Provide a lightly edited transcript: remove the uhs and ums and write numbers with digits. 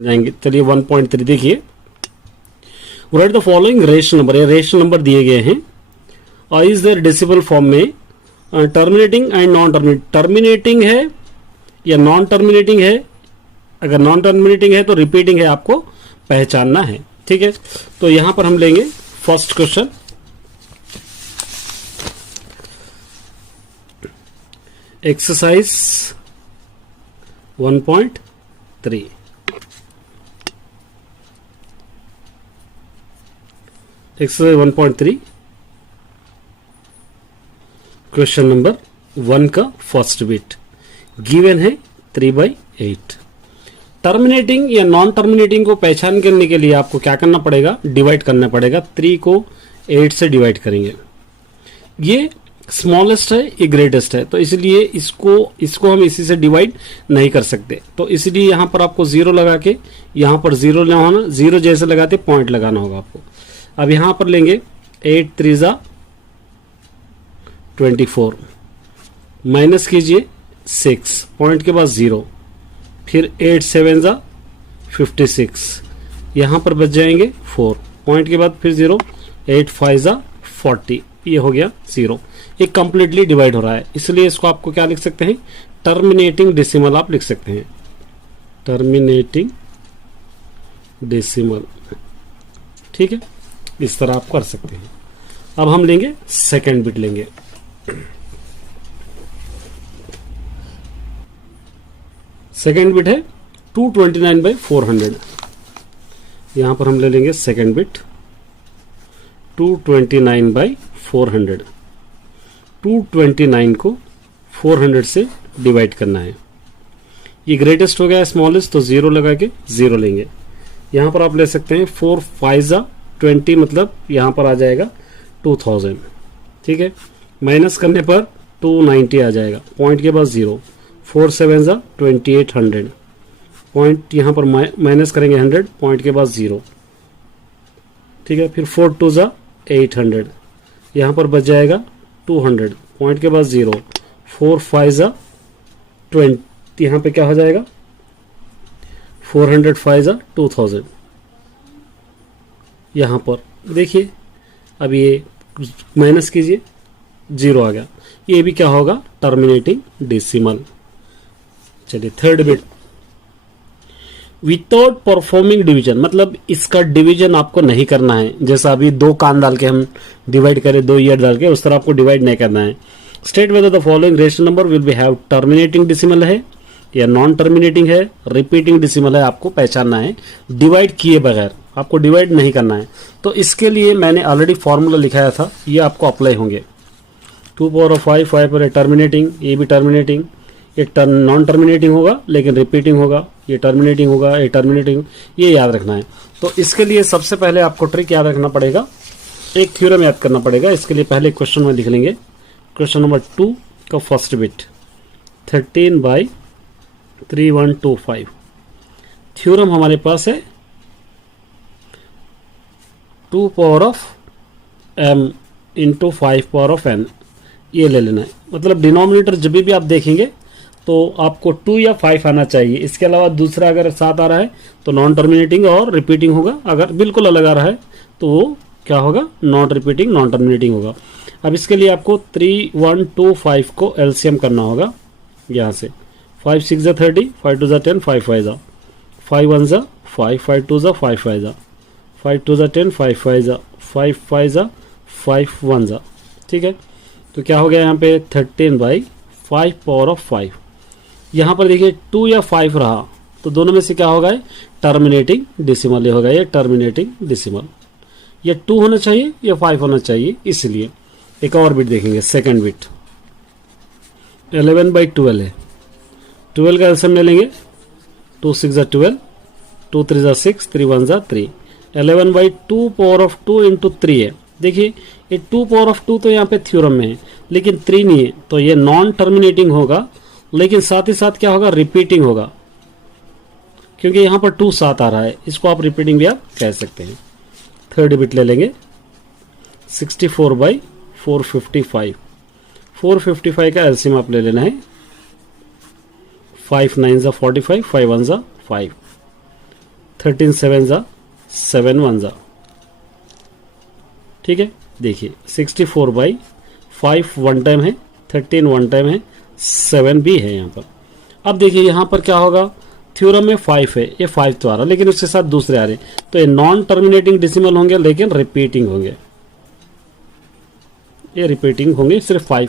जाएंगे। चलिए 1.3 देखिए, right the following rational number, ये रेशनल नंबर दिए गए हैं और इज देयर डेसिमल फॉर्म में terminating and non terminating, terminating है या नॉन टर्मिनेटिंग है। अगर नॉन टर्मिनेटिंग है तो रिपीटिंग है, आपको पहचानना है। ठीक है, तो यहां पर हम लेंगे first question, exercise 1.3। Exercise 1.3 question number 1 का फर्स्ट बिट गिवन है 3/8। टर्मिनेटिंग या नॉन टर्मिनेटिंग को पहचान करने के लिए आपको क्या करना पड़ेगा, डिवाइड करना पड़ेगा। 3 को 8 से डिवाइड करेंगे। ये स्मॉलेस्ट है, ये ग्रेटेस्ट है, तो इसलिए इसको हम इसी से डिवाइड नहीं कर सकते। तो इसलिए यहां पर आपको 0 लगा के, यहां पर 0 ना होना, 0 जैसे लगाते पॉइंट लगाना होगा आपको। अब यहां पर लेंगे 8 3 जा 24, माइनस कीजिए 6, पॉइंट के बाद 0, फिर 8 7 जा 56, यहां पर बच जाएंगे 4, पॉइंट के बाद फिर 0, 8 5 जा 40, ये हो गया 0। ये कंप्लीटली डिवाइड हो रहा है, इसलिए इसको आपको क्या लिख सकते हैं, टर्मिनेटिंग डेसिमल आप लिख सकते हैं, टर्मिनेटिंग डेसिमल। ठीक है, इस तरह आप कर सकते हैं। अब हम लेंगे सेकेंड बिट लेंगे। सेकेंड बिट है 229/400। यहां पर हम ले लेंगे सेकेंड बिट 229/400। 229 को 400 से डिवाइड करना है। ये ग्रेटेस्ट हो गया, स्मॉलेस्ट, तो 0 लगा के 0 लेंगे। यहां पर आप ले सकते हैं 4 5 जा 20, मतलब यहां पर आ जाएगा 2000। ठीक है, माइनस करने पर 290 आ जाएगा, पॉइंट के बाद 0, 4 7 जा 2800, पॉइंट यहां पर माइनस करेंगे 100, पॉइंट के बाद 0। ठीक है, फिर 4 2 जा 800, यहां पर बच जाएगा 200, पॉइंट के बाद 0, 4 5 जा 20, यहां पे क्या हो जाएगा 405 जा 2000। यहां पर देखिए, अब ये माइनस कीजिए, 0 आ गया। ये भी क्या होगा, टर्मिनेटिंग डेसिमल। चलिए third bit, without performing division, मतलब इसका डिवीजन आपको नहीं करना है। जैसा अभी 2 कान डाल के हम डिवाइड करें, 2 ईयर डाल के, उस तरह आपको डिवाइड नहीं करना है। State whether the following rational number will be have terminating decimal है या नॉन टर्मिनेटिंग है, रिपीटिंग डेसिमल है, आपको पहचानना है। डिवाइड किए बगैर आपको डिवाइड नहीं करना है। तो इसके लिए मैंने ऑलरेडी फॉर्मूला लिखाया था, ये आपको अप्लाई होंगे। 2 5 पर टर्मिनेटिंग, ये भी टर्मिनेटिंग, ये नॉन टर्मिनेटिंग होगा लेकिन रिपीटिंग होगा, ये टर्मिनेटिंग होगा, ये टर्मिनेटिंग, ये याद रखना है। तो इसके लिए सबसे पहले आपको ट्रिक याद रखना पड़ेगा, एक थ्योरम याद करना पड़ेगा। इसके लिए पहले क्वेश्चन में लिख लेंगे, क्वेश्चन नंबर 2 का फर्स्ट बिट 13/3125। थ्योरम हमारे पास है 2 power of m into 5 power of n, ये ले लेना है। मतलब डिनोमिनेटर जब भी आप देखेंगे तो आपको 2 या 5 आना चाहिए। इसके अलावा दूसरा अगर साथ आ रहा है तो नॉन टर्मिनेटिंग और रिपीटिंग होगा। अगर बिल्कुल अलग आ रहा है तो वो क्या होगा, नॉन रिपीटिंग नॉन टर्मिनेटिंग होगा। अब इसके लिए आपको 3125 को एलसीएम करना होगा। यहाँ से 5 6 जा 30, 5 2 जा 10, 5 5 जा 5 1 जा 5, 5 2 जा 5 5 जा 5 2 जा 10, 5 5 जा 5 5 जा 5 1 जा। ठीक है, तो क्या हो गया यहाँ पे 13/5 पावर ऑफ 5। यहाँ पर देखिए 2 या 5 रहा तो दोनों में से क्या होगा, टर्मिनेटिंग डेसिमल होगा। ये टर्मिनेटिंग डेसिमल, ये 2 होना चाहिए या 5 होना चाहिए। इसलिए एक और बिट देखेंगे, सेकंड बिट 11/12 है। 12 का एलसीएम ले लेंगे, 2 6 जा 12, 2 3 जा 6, 3 1 जा 3, 11/2 पावर ऑफ 2 इंटू 3 है। देखिए ये 2 पावर ऑफ 2 तो यहाँ पे थ्योरम में है लेकिन 3 नहीं है, तो ये नॉन टर्मिनेटिंग होगा लेकिन साथ ही साथ क्या होगा, रिपीटिंग होगा, क्योंकि यहाँ पर 2 साथ आ रहा है। इसको आप रिपीटिंग भी आप कह सकते हैं। थर्ड बिट ले लेंगे 64/455। 455 का एलसीएम आप ले लेना है। 5 9 जा 45, 5 1 जा 5, 13 7 जा 7 1 जा, ठीक है। देखिए 64/5 वन टाइम है, 13 वन टाइम है, 7 भी है यहाँ पर। अब देखिए यहाँ पर क्या होगा, थ्योरम में 5 है, ये 5 तो आ रहा, लेकिन उसके साथ दूसरे आ रहे, तो ये नॉन टर्मिनेटिंग डिसिमल होंगे लेकिन रिपीटिंग होंगे, ये रिपीटिंग होंगे, सिर्फ 5